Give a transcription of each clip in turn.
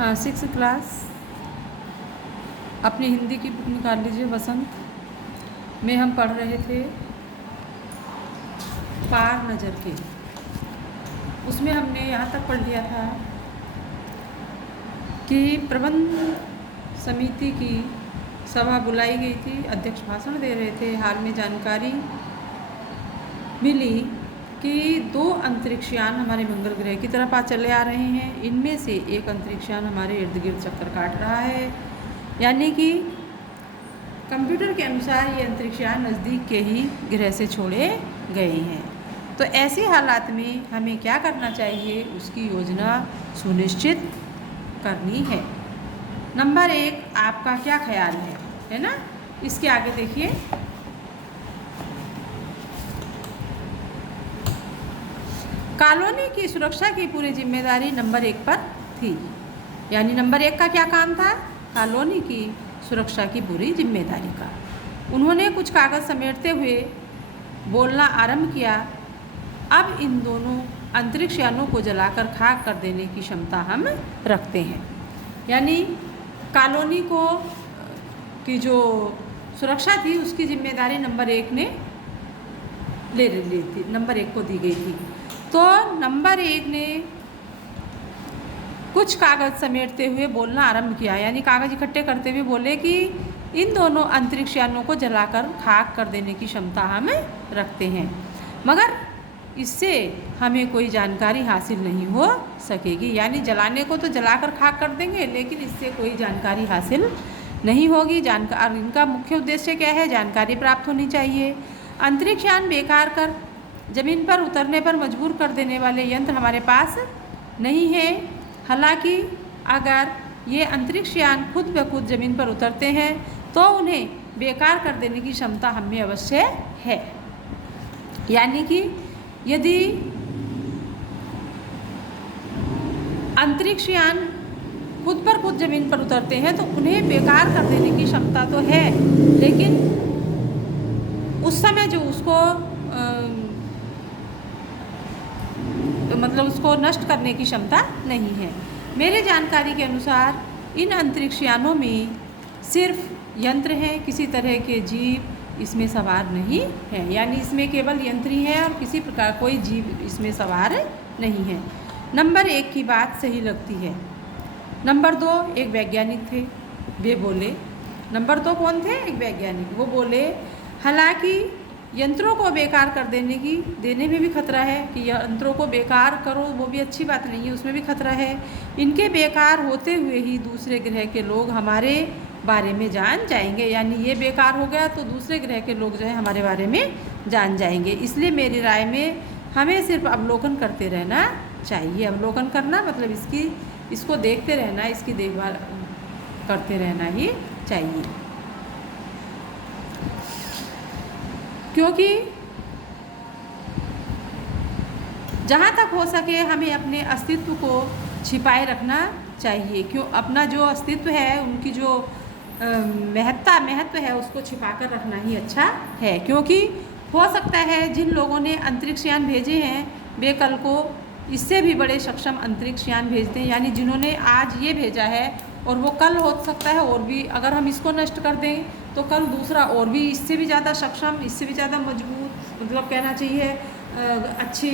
Six class अपनी हिंदी की book निकाल लीजिए। वसंत में हम पढ़ रहे थे पार नज़र के। उसमें हमने यहाँ तक पढ़ लिया था कि प्रबंध समिति की सभा बुलाई गई थी, अध्यक्ष भाषण दे रहे थे। हाल में जानकारी मिली कि 2 अंतरिक्षयान हमारे मंगल ग्रह की तरफ चले आ रहे हैं। इनमें से एक अंतरिक्षयान हमारे इर्द गिर्द चक्कर काट रहा है, यानी कि कंप्यूटर के अनुसार ये अंतरिक्षयान नज़दीक के ही ग्रह से छोड़े गए हैं। तो ऐसे हालात में हमें क्या करना चाहिए, उसकी योजना सुनिश्चित करनी है। नंबर 1, आपका क्या ख्याल है ना। इसके आगे देखिए, कॉलोनी की सुरक्षा की पूरी जिम्मेदारी नंबर 1 पर थी। यानी नंबर 1 का क्या काम था, कॉलोनी की सुरक्षा की पूरी जिम्मेदारी का। उन्होंने कुछ कागज़ समेटते हुए बोलना आरंभ किया, अब इन दोनों अंतरिक्षयानों को जलाकर खाक कर देने की क्षमता हम रखते हैं। यानी कॉलोनी को की जो सुरक्षा थी उसकी जिम्मेदारी नंबर 1 ने ले ली थी, नंबर 1 को दी गई थी। तो नंबर 1 ने कुछ कागज़ समेटते हुए बोलना आरंभ किया, यानी कागज़ इकट्ठे करते हुए बोले कि इन दोनों अंतरिक्षयानों को जलाकर खाक कर देने की क्षमता हम रखते हैं, मगर इससे हमें कोई जानकारी हासिल नहीं हो सकेगी। यानी जलाने को तो जलाकर खाक कर देंगे, लेकिन इससे कोई जानकारी हासिल नहीं होगी। इनका मुख्य उद्देश्य क्या है, जानकारी प्राप्त होनी चाहिए। अंतरिक्षयान बेकार कर ज़मीन पर उतरने पर मजबूर कर देने वाले यंत्र हमारे पास नहीं है। हालांकि अगर ये अंतरिक्षयान खुद ब खुद ज़मीन पर उतरते हैं तो उन्हें बेकार कर देने की क्षमता हमें अवश्य है। यानी कि यदि अंतरिक्षयान खुद पर खुद ज़मीन पर उतरते हैं तो उन्हें बेकार कर देने की क्षमता तो है, लेकिन उस समय जो उसको मतलब उसको नष्ट करने की क्षमता नहीं है। मेरे जानकारी के अनुसार इन अंतरिक्षयानों में सिर्फ यंत्र हैं, किसी तरह के जीव इसमें सवार नहीं है। यानी इसमें केवल यंत्र ही है और किसी प्रकार कोई जीव इसमें सवार नहीं है। नंबर 1 की बात सही लगती है। नंबर 2, एक वैज्ञानिक थे, वे बोले। नंबर 2 कौन थे, एक वैज्ञानिक। वो बोले हालांकि यंत्रों को बेकार कर देने में भी खतरा है, कि यंत्रों को बेकार करो वो भी अच्छी बात नहीं है, उसमें भी खतरा है। इनके बेकार होते हुए ही दूसरे ग्रह के लोग हमारे बारे में जान जाएंगे। यानी ये बेकार हो गया तो दूसरे ग्रह के लोग जो है हमारे बारे में जान जाएंगे। इसलिए मेरी राय में हमें सिर्फ अवलोकन करते रहना चाहिए। अवलोकन करना मतलब इसको देखते रहना, इसकी देखभाल करते रहना ही चाहिए, क्योंकि जहाँ तक हो सके हमें अपने अस्तित्व को छिपाए रखना चाहिए। क्यों, अपना जो अस्तित्व है, उनकी जो महत्व है, उसको छिपा कर रखना ही अच्छा है। क्योंकि हो सकता है जिन लोगों ने अंतरिक्षयान भेजे हैं वे कल को इससे भी बड़े सक्षम अंतरिक्षयान भेजते हैं। यानी जिन्होंने आज ये भेजा है और वो कल हो सकता है और भी, अगर हम इसको नष्ट कर दें तो कल दूसरा और भी इससे भी ज़्यादा सक्षम, इससे भी ज़्यादा मजबूत, मतलब कहना चाहिए अच्छी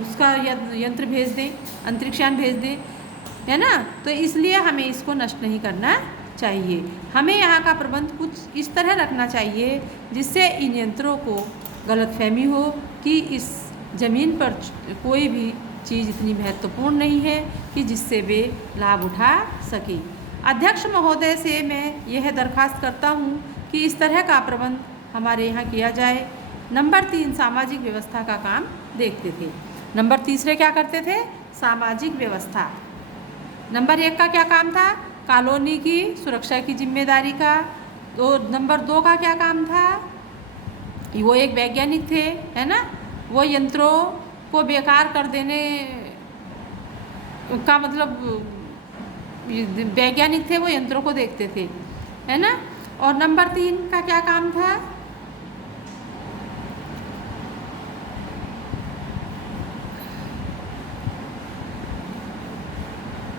उसका यंत्र भेज दें, अंतरिक्षयान भेज दें, है ना। तो इसलिए हमें इसको नष्ट नहीं करना चाहिए। हमें यहाँ का प्रबंध कुछ इस तरह रखना चाहिए जिससे इन यंत्रों को गलतफहमी हो कि इस ज़मीन पर कोई भी चीज़ इतनी महत्वपूर्ण नहीं है कि जिससे वे लाभ उठा सकें। अध्यक्ष महोदय से मैं यह दरख्वास्त करता हूँ कि इस तरह का प्रबंध हमारे यहाँ किया जाए। नंबर 3, सामाजिक व्यवस्था का काम देखते थे। नंबर 3 क्या करते थे, सामाजिक व्यवस्था। नंबर 1 का क्या काम था, कॉलोनी की सुरक्षा की जिम्मेदारी का। तो नंबर 2 का क्या काम था, वो एक वैज्ञानिक थे, है ना। वो यंत्रों को बेकार कर देने का मतलब वैज्ञानिक थे, वो यंत्रों को देखते थे, है ना। और नंबर 3 का क्या काम था,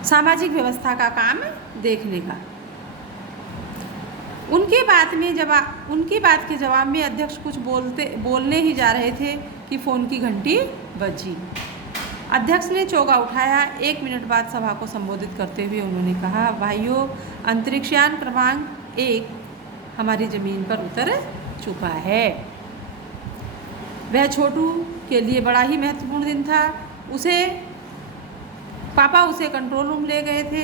सामाजिक व्यवस्था का काम देखने का। उनकी बात के जवाब में अध्यक्ष कुछ बोलने ही जा रहे थे कि फ़ोन की घंटी बजी। अध्यक्ष ने चौका उठाया। 1 मिनट बाद सभा को संबोधित करते हुए उन्होंने कहा, भाइयों, अंतरिक्षयान क्रमांक 1 हमारी ज़मीन पर उतर चुका है। वह छोटू के लिए बड़ा ही महत्वपूर्ण दिन था। पापा उसे कंट्रोल रूम ले गए थे।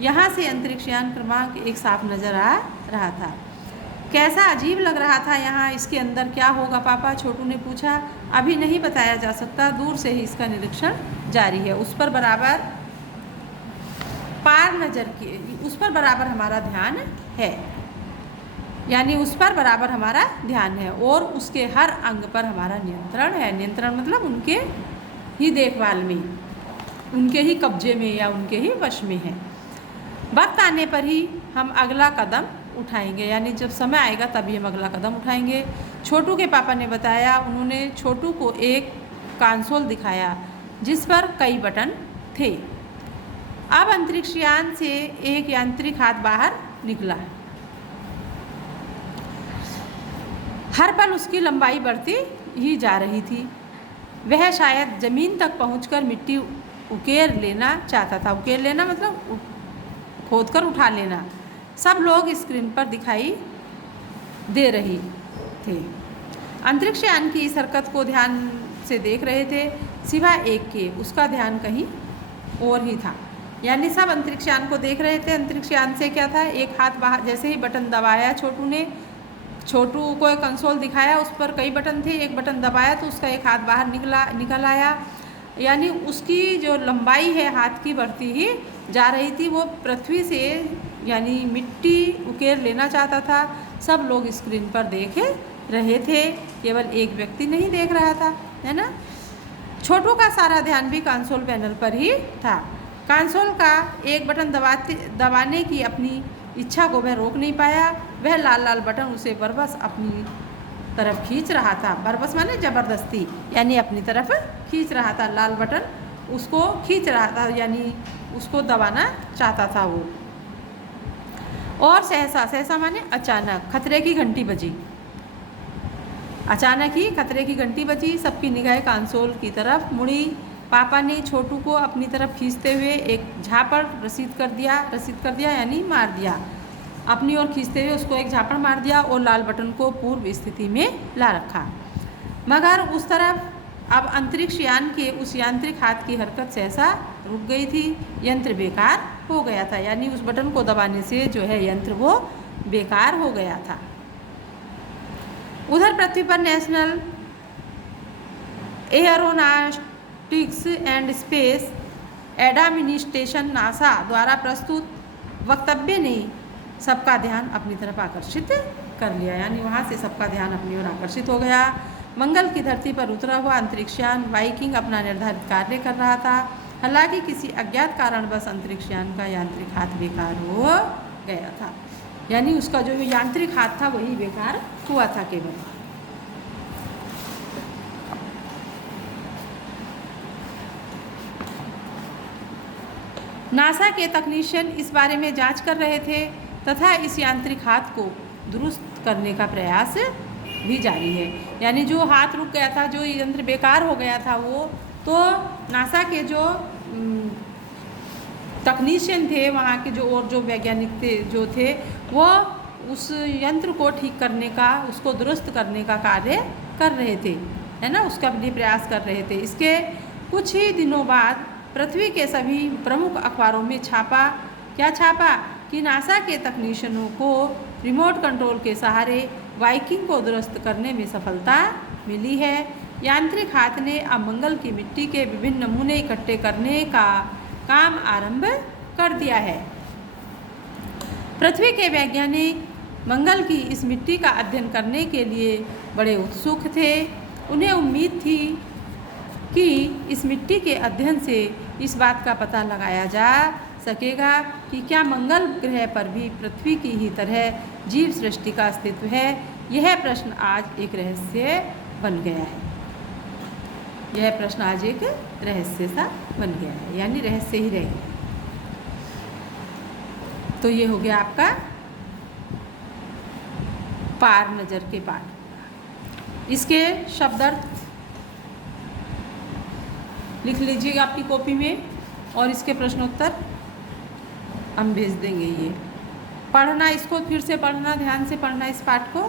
यहाँ से अंतरिक्षयान क्रमांक 1 साफ नज़र आ रहा था। कैसा अजीब लग रहा था यहाँ, इसके अंदर क्या होगा पापा? छोटू ने पूछा। अभी नहीं बताया जा सकता, दूर से ही इसका निरीक्षण जारी है। उस पर बराबर हमारा ध्यान है, यानी उस पर बराबर हमारा ध्यान है और उसके हर अंग पर हमारा नियंत्रण है। नियंत्रण मतलब उनके ही देखभाल में, उनके ही कब्जे में या उनके ही वश में है। वक्त आने पर ही हम अगला कदम उठाएंगे, यानी जब समय आएगा तभी हम अगला कदम उठाएंगे। छोटू के पापा ने बताया। उन्होंने छोटू को एक कंसोल दिखाया जिस पर कई बटन थे। अब अंतरिक्षयान से एक यांत्रिक हाथ बाहर निकला। हर पल उसकी लंबाई बढ़ती ही जा रही थी। वह शायद ज़मीन तक पहुंचकर मिट्टी उकेर लेना चाहता था। उकेर लेना मतलब खोदकर उठा लेना। सब लोग स्क्रीन पर दिखाई दे रही थे। अंतरिक्षयान की इस हरकत को ध्यान से देख रहे थे, सिवाय एक के। उसका ध्यान कहीं और ही था। यानी सब अंतरिक्षयान को देख रहे थे। अंतरिक्षयान से क्या था, एक हाथ बाहर, जैसे ही बटन दबाया छोटू को एक कंसोल दिखाया, उस पर कई बटन थे। एक बटन दबाया तो उसका एक हाथ बाहर निकल आया। यानी उसकी जो लंबाई है हाथ की बढ़ती ही जा रही थी। वो पृथ्वी से यानी मिट्टी उकेर लेना चाहता था। सब लोग स्क्रीन पर देख रहे थे, केवल एक व्यक्ति नहीं देख रहा था, है ना। छोटू का सारा ध्यान भी कंसोल पैनल पर ही था। कंसोल का एक बटन दबाने की अपनी इच्छा को वह रोक नहीं पाया। वह लाल बटन उसे बरबस अपनी तरफ खींच रहा था। बरबस माने ज़बरदस्ती, यानी अपनी तरफ खींच रहा था। लाल बटन उसको खींच रहा था, यानी उसको दबाना चाहता था वो। और सहसा माने अचानक खतरे की घंटी बजी। अचानक ही खतरे की घंटी बजी। सबकी निगाहें कंसोल की तरफ मुड़ी। पापा ने छोटू को अपनी तरफ खींचते हुए एक झापड़ रसीद कर दिया यानी मार दिया। अपनी ओर खींचते हुए उसको एक झापड़ मार दिया और लाल बटन को पूर्व स्थिति में ला रखा। मगर उस तरफ अब अंतरिक्षयान के उस यांत्रिक हाथ की हरकत सहसा रुक गई थी। यंत्र बेकार हो गया था, यानी उस बटन को दबाने से जो है यंत्र वो बेकार हो गया था। उधर पृथ्वी पर national aeronautics and space administration NASA द्वारा प्रस्तुत वक्तव्य ने सबका ध्यान अपनी तरफ आकर्षित कर लिया। यानी वहाँ से सबका ध्यान अपनी ओर आकर्षित हो गया। मंगल की धरती पर उतरा हुआ अंतरिक्षयान वाइकिंग अपना निर्धारित कार्य कर रहा था। हालांकि किसी अज्ञात कारणवश अंतरिक्षयान का यांत्रिक हाथ बेकार हो गया था। यानी उसका जो यांत्रिक हाथ था वही बेकार हुआ था केवल। नासा के तकनीशियन इस बारे में जांच कर रहे थे तथा इस यांत्रिक हाथ को दुरुस्त करने का प्रयास भी जारी है। यानी जो हाथ रुक गया था, जो यंत्र बेकार हो गया था, वो तो नासा के जो तकनीशियन थे, वहाँ के जो वैज्ञानिक थे वो उस यंत्र को ठीक करने का, उसको दुरुस्त करने का कार्य कर रहे थे, है ना, उसका भी प्रयास कर रहे थे। इसके कुछ ही दिनों बाद पृथ्वी के सभी प्रमुख अखबारों में क्या छापा कि नासा के तकनीशियनों को रिमोट कंट्रोल के सहारे वाइकिंग को दुरुस्त करने में सफलता मिली है। यांत्रिक हाथ ने अब मंगल की मिट्टी के विभिन्न नमूने इकट्ठे करने का काम आरंभ कर दिया है। पृथ्वी के वैज्ञानिक मंगल की इस मिट्टी का अध्ययन करने के लिए बड़े उत्सुक थे। उन्हें उम्मीद थी कि इस मिट्टी के अध्ययन से इस बात का पता लगाया जा सकेगा कि क्या मंगल ग्रह पर भी पृथ्वी की ही तरह जीव सृष्टि का अस्तित्व है। यह प्रश्न आज एक रहस्य बन गया है। यह प्रश्न आज एक रहस्य सा बन गया है, यानी रहस्य ही रह गया। तो ये हो गया आपका पार नज़र के पार। इसके शब्दार्थ लिख लीजिएगा आपकी कॉपी में और इसके प्रश्नोत्तर हम भेज देंगे। ये पढ़ना, इसको फिर से पढ़ना, ध्यान से पढ़ना इस पाठ को।